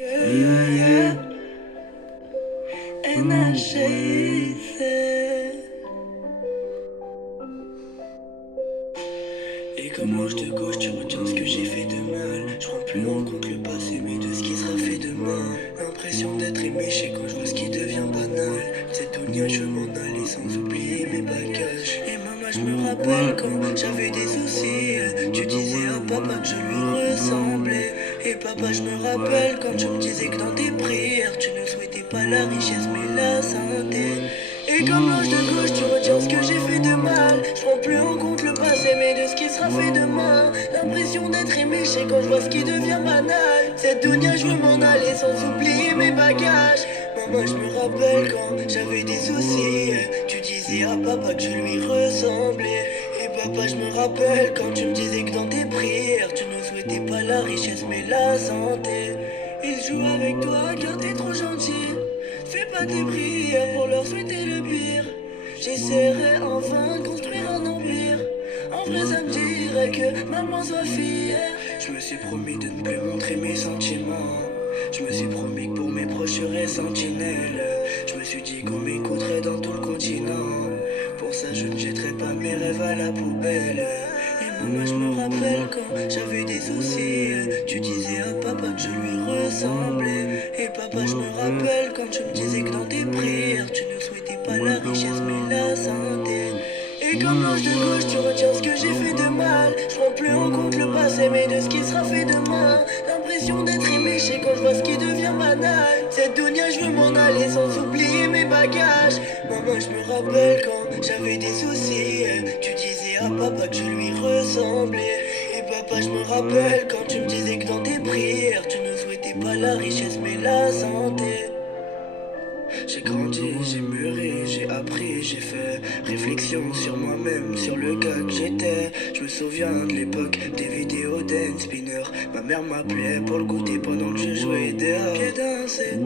Yeah, and I chase it. Et comme l'ange de gauche, tu retiens ce que j'ai fait de mal. Je prends plus en compte le passé, mais de ce qui sera fait demain. L'impression d'être aimé, je sais quand je vois ce qui devient banal. Cette dunia, je veux m'en aller sans oublier mes bagages. Et maman, je me rappelle quand j'avais des soucis. Tu disais à papa que je lui ressemblais. Et papa, je me rappelle quand tu me disais que dans tes prières, tu ne souhaitais pas la richesse, mais la santé. Et comme l'ange de gauche, tu retiens ce que j'ai fait de mal. Je prends plus en compte le passé, mais de ce qui sera fait demain. L'impression d'être aimé, je sais quand je vois ce qui devient banal. Cette dunia, je veux m'en aller sans oublier mes bagages. Maman, je me rappelle quand j'avais des soucis. Tu disais à papa que je lui ressemblais. Et papa, je me rappelle quand tu me disais que dans tes prières, tu ne souhaitais pas la richesse, mais la santé. Ils jouent avec toi car t'es trop gentil. Fais pas tes prières pour leur souhaiter le pire. J'essaierai enfin de construire un empire. En vrai, ça me dirait que maman soit fière. Je me suis promis de ne plus montrer mes sentiments. Je me suis promis que pour mes proches je serais sentinelle. Je me suis dit qu'on m'écouterait dans tout le continent. Pour ça, je ne jetterai pas mes rêves à la poubelle. Et maman, je me rappelle quand j'avais des soucis. Tu disais à papa que je lui ressemblais. Et papa, je me rappelle quand tu me disais que dans tes prières, tu ne souhaitais pas la richesse mais la santé. Et comme l'ange de gauche, tu retiens ce que j'ai fait de mal. Je prends plus en compte le passé, mais de ce qui sera fait demain. L'impression d'être aimé, je sais quand je vois ce qui devient banal. Cette dunia, je veux m'en aller sans oublier mes bagages. Maman, je me rappelle quand j'avais des soucis. Tu disais à papa que je lui ressemblais. Et papa, je me rappelle quand tu me disais que dans tes prières, tu ne souhaitais pas la richesse, mais la santé. J'ai grandi, j'ai mûri, j'ai appris, j'ai fait réflexion sur moi-même, sur le gars que j'étais. Je me souviens de l'époque des vidéos dance spinner. Ma mère m'appelait pour le goûter pendant que je jouais dehors. Pied dansé,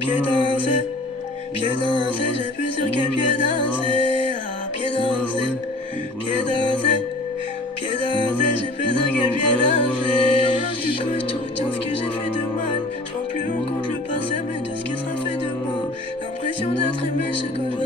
pied dansé, pied dansé, j'ai plus sur quel pied danser. Ah, pied dansé, pied dansé, pied dansé, j'ai plus sur quel pied danser. Du coup, tu retiens ce que j'ai fait de mal. Je prends plus en compte le passé, mais de ce qui sera fait demain. L'impression d'être aimé, je sais quand je vois